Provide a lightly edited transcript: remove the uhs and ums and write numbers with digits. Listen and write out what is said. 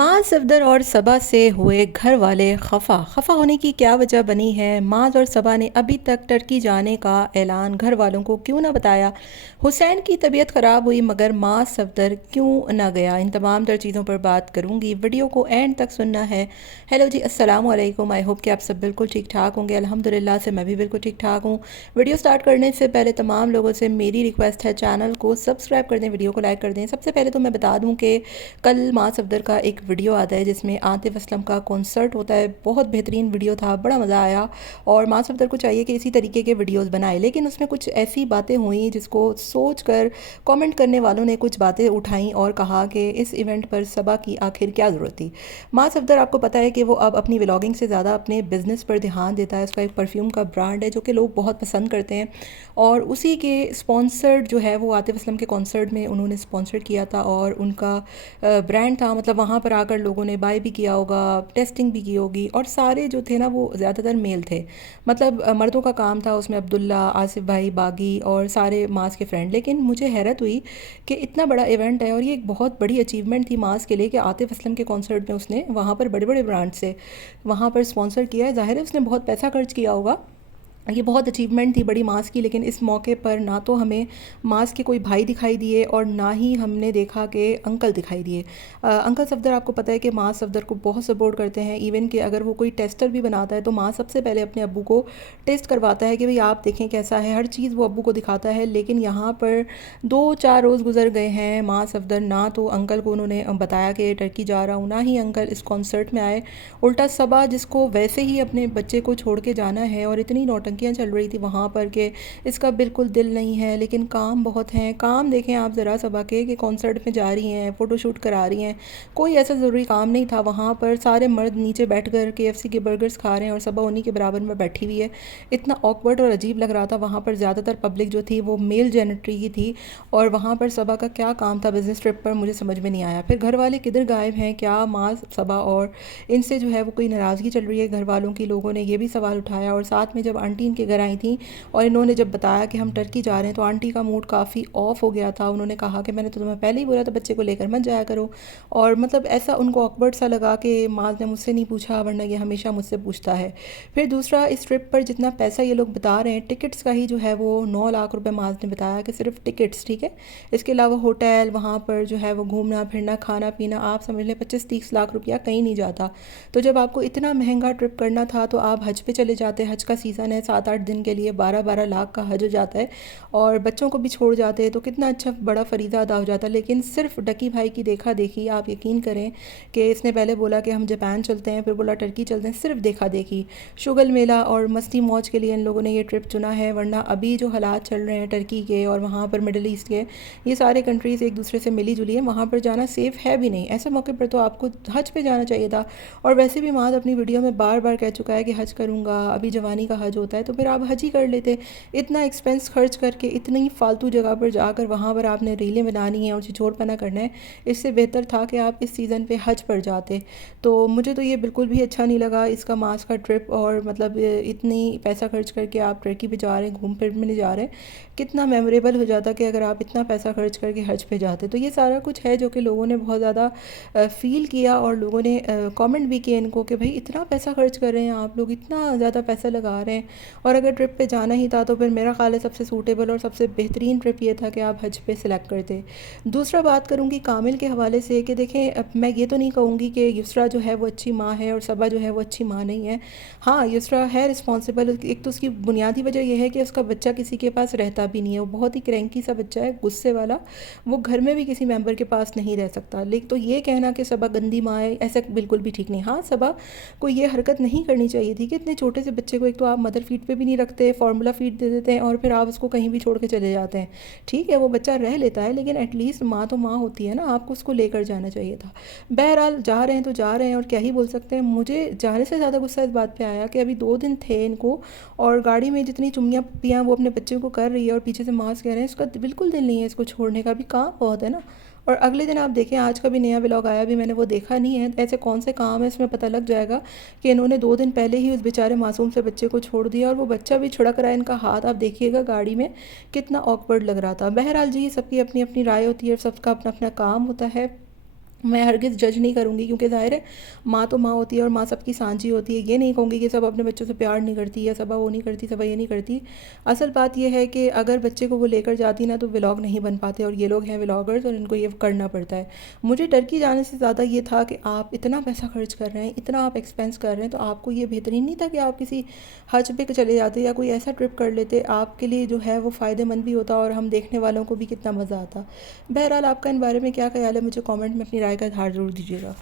माँ सफदर और सबा से हुए घर वाले खफा खफा होने की क्या वजह बनी है। माँ और सबा ने अभी तक टर्की जाने का ऐलान घर वालों को क्यों ना बताया। हुसैन की तबीयत ख़राब हुई मगर माँ सफदर क्यों ना गया। इन तमाम तर चीज़ों पर बात करूँगी, वीडियो को एंड तक सुनना है। हेलो जी, अस्सलाम वालेकुम। आई होप कि आप सब बिल्कुल ठीक ठाक होंगे। अल्हम्दुलिल्लाह से मैं भी बिल्कुल ठीक ठाक हूँ। वीडियो स्टार्ट करने से पहले तमाम लोगों से मेरी रिक्वेस्ट है, चैनल को सब्सक्राइब कर दें, वीडियो को लाइक कर दें। सबसे पहले तो मैं बता दूँ कि कल माँ सफदर का एक वीडियो आता है जिसमें आतिफ असलम का कॉन्सर्ट होता है। बहुत बेहतरीन वीडियो था, बड़ा मज़ा आया। और माँ सफदर को चाहिए कि इसी तरीके के वीडियोस बनाए, लेकिन उसमें कुछ ऐसी बातें हुई जिसको सोच कर कॉमेंट करने वालों ने कुछ बातें उठाई और कहा कि इस इवेंट पर सबा की आखिर क्या ज़रूरत थी। माँ सफदर आपको पता है कि वो अब अपनी व्लॉगिंग से ज़्यादा अपने बिज़नेस पर ध्यान देता है। उसका एक परफ्यूम का ब्रांड है जो कि लोग बहुत पसंद करते हैं, और उसी के स्पॉन्सर्ड जो है वो आतिफ असलम के कॉन्सर्ट में उन्होंने स्पॉन्सर किया था और उनका ब्रांड था। मतलब वहाँ पर आकर लोगों ने बाय भी किया होगा, टेस्टिंग भी की होगी, और सारे जो थे ना वो ज़्यादातर मेल थे। मतलब मर्दों का काम था उसमें, अब्दुल्ला, आसिफ भाई, बागी और सारे मास के फ्रेंड। लेकिन मुझे हैरत हुई कि इतना बड़ा इवेंट है और ये एक बहुत बड़ी अचीवमेंट थी मास के लिए कि आतिफ असलम के कॉन्सर्ट में उसने वहाँ पर बड़े बड़े ब्रांड से वहाँ पर स्पॉन्सर किया है। ज़ाहिर है उसने बहुत पैसा खर्च किया होगा। ये बहुत अचीवमेंट थी बड़ी मास की। लेकिन इस मौके पर ना तो हमें मास के कोई भाई दिखाई दिए और ना ही हमने देखा कि अंकल दिखाई दिए। अंकल सफदर आपको पता है कि माँ सफदर को बहुत सपोर्ट करते हैं। इवन कि अगर वो कोई टेस्टर भी बनाता है तो माँ सबसे पहले अपने अब्बू को टेस्ट करवाता है कि भाई आप देखें कैसा है, हर चीज़ वो अब्बू को दिखाता है। लेकिन यहाँ पर 2-4 रोज़ गुजर गए हैं, माँ सफदर ना तो अंकल को उन्होंने बताया कि टर्की जा रहा हूँ, ना ही अंकल इस कॉन्सर्ट में आए। उल्टा सबा जिसको वैसे ही अपने बच्चे को छोड़ के जाना है, और इतनी नौटंकियाँ चल रही थी वहाँ पर कि इसका बिल्कुल दिल नहीं है लेकिन काम बहुत हैं। काम देखें आप ज़रा सबा के कि कॉन्सर्ट में जा रही हैं, फ़ोटोशूट करा रही हैं, कोई ऐसा ज़रूरी काम नहीं था वहाँ पर। सारे मर्द नीचे बैठ कर KFC के बर्गर्स खा रहे हैं और सबा उन्हीं के बराबर में बैठी हुई है। इतना ऑकवर्ड और अजीब लग रहा था। वहाँ पर ज़्यादातर पब्लिक जो थी वो मेल जेनेटरी की थी, और वहाँ पर सबा का क्या काम था बिज़नेस ट्रिप पर, मुझे समझ में नहीं आया। फिर घर वाले किधर गायब हैं, क्या माँ सबा और इनसे जो है वो कोई नाराज़गी चल रही है घर वालों की। लोगों ने ये भी सवाल उठाया। और साथ में जब आंटी इनके घर आई थी और इन्होंने जब बताया कि हम टर्की जा रहे हैं तो आंटी का मूड काफ़ी ऑफ हो गया था। उन्होंने कहा कि मैंने तो तुम्हें पहले ही बोला था बच्चे को लेकर मत जाया करो। और मतलब ऐसा उनको ऑकवर्ड सा लगा कि माँ ने मुझसे नहीं पूछा, वरना ये हमेशा मुझसे पूछता है। फिर दूसरा, इस ट्रिप पर जितना पैसा ये लोग बता रहे हैं टिकट्स का ही जो है वो 9 लाख रुपए माज ने बताया कि सिर्फ टिकट्स, ठीक है। इसके अलावा होटल, वहाँ पर जो है वो घूमना फिरना, खाना पीना, आप समझ लें 25-30 लाख रुपया कहीं नहीं जाता। तो जब आपको इतना महंगा ट्रिप करना था तो आप हज पे चले जाते। हज का सीज़न है, 7-8 दिन के लिए 12-12 लाख का हज हो जाता है, और बच्चों को भी छोड़ जाते हैं तो कितना अच्छा बड़ा फ़रीज़ा अदा हो जाता। लेकिन सिर्फ डकी भाई की देखा देखी, आप यकीन करें कि इसने पहले बोला कि हम जापान चलते हैं, फिर बोला टर्की चलते हैं, सिर्फ देखा देखी, शुगल मेला और मस्ती मौज के लिए इन लोगों ने ये ट्रिप चुना है। वरना अभी जो हालात चल रहे हैं टर्की के और वहाँ पर मिडल ईस्ट के, ये सारे कंट्रीज़ एक दूसरे से मिली जुली है, वहाँ पर जाना सेफ़ है भी नहीं। ऐसे मौके पर तो आपको हज पे जाना चाहिए था। और वैसे भी माद अपनी वीडियो में बार बार कह चुका है कि हज करूँगा, अभी जवानी का हज होता है, तो फिर आप हज ही कर लेते। इतना एक्सपेंस खर्च करके इतनी फालतू जगह पर जाकर वहाँ पर आपने रीलें बनानी है और छिछोरपना करना है, इससे बेहतर था कि आप इस सीज़न पे हज पर जाते। तो मुझे तो ये बिल्कुल भी अच्छा नहीं लगा इसका मास का ट्रिप। और मतलब इतनी पैसा खर्च करके आप टर्की पे जा रहे हैं, घूम फिर में जा रहे हैं, कितना मेमोरेबल हो जाता कि अगर आप इतना पैसा खर्च करके हज पे जाते। तो ये सारा कुछ है जो कि लोगों ने बहुत ज़्यादा फ़ील किया, और लोगों ने कमेंट भी किए इनको कि भाई इतना पैसा खर्च कर रहे हैं आप लोग, इतना ज़्यादा पैसा लगा रहे हैं, और अगर ट्रिप पे जाना ही था तो फिर मेरा ख्याल है सबसे सूटेबल और सबसे बेहतरीन ट्रिप ये था कि आप हज पे सिलेक्ट करते। दूसरा बात करूँगी कामिल के हवाले से कि देखें, अब मैं ये तो नहीं कहूँगी कि युसरा जो है वो अच्छी माँ है और सबा जो है वो अच्छी माँ नहीं है। हाँ, युसरा है रिस्पॉन्सिबल। एक तो उसकी बुनियादी वजह यह है कि उसका बच्चा किसी के पास रहता भी नहीं है, वो बहुत ही क्रैंकी सा बच्चा है, गुस्से वाला। वो घर में भी किसी मेंबर के पास नहीं रह सकता। लेकिन तो ये कहना कि सबा गंदी माँ है, ऐसा बिल्कुल भी ठीक नहीं। हाँ, सबा को ये हरकत नहीं करनी चाहिए थी कि इतने छोटे से बच्चे को एक तो आप मदर फीड पे भी नहीं रखते, फार्मूला फीड दे देते हैं और फिर आप उसको कहीं भी छोड़ के चले जाते हैं। ठीक है, वो बच्चा रह लेता है, लेकिन एटलीस्ट माँ तो माँ होती है ना, आपको उसको लेकर जाना चाहिए था। बहरहाल जा रहे हैं तो जा रहे हैं, और क्या ही बोल सकते हैं। मुझे जाने से ज़्यादा गुस्सा इस बात पे आया कि अभी 2 दिन थे इनको, और गाड़ी में जितनी चुम्मियाँ पप्पियाँ वो अपने बच्चे को कर रही है, और पीछे से मास कह रहे हैं इसका बिल्कुल दिल नहीं है इसको छोड़ने का, भी काम बहुत है ना। और अगले दिन आप देखें, आज का भी नया व्लॉग आया, भी मैंने वो देखा नहीं है। ऐसे कौन से काम है इसमें, पता लग जाएगा कि इन्होंने 2 दिन पहले ही उस बेचारे मासूम से बच्चे को छोड़ दिया, और वो बच्चा भी छिड़क रहा है इनका हाथ। आप देखिएगा गाड़ी में कितना ऑकवर्ड लग रहा था। बहरहाल जी, सबकी अपनी अपनी राय होती है, सबका अपना अपना काम होता है। मैं हरगिज़ जज नहीं करूँगी, क्योंकि ज़ाहिर है माँ तो माँ होती है और माँ सबकी सांझी होती है। ये नहीं कहूँगी कि सब अपने बच्चों से प्यार नहीं करती, या सबा वो नहीं करती, सबा ये नहीं करती। असल बात ये है कि अगर बच्चे को वो लेकर जाती ना, तो व्लॉग नहीं बन पाते, और ये लोग हैं व्लॉगर्स और इनको ये करना पड़ता है। मुझे टर्की जाने से ज़्यादा ये था कि आप इतना पैसा खर्च कर रहे हैं, इतना आप एक्सपेंस कर रहे हैं, तो आपको ये बेहतरीन नहीं था कि आप किसी हज पे चले जाते या कोई ऐसा ट्रिप कर लेते, आपके लिए जो है वो फ़ायदेमंद भी होता और हम देखने वालों को भी कितना मज़ा आता। बहरहाल, आपका इन बारे में क्या ख्याल है? मुझे कमेंट में अपनी राय का इज़हार ज़रूर दीजिएगा।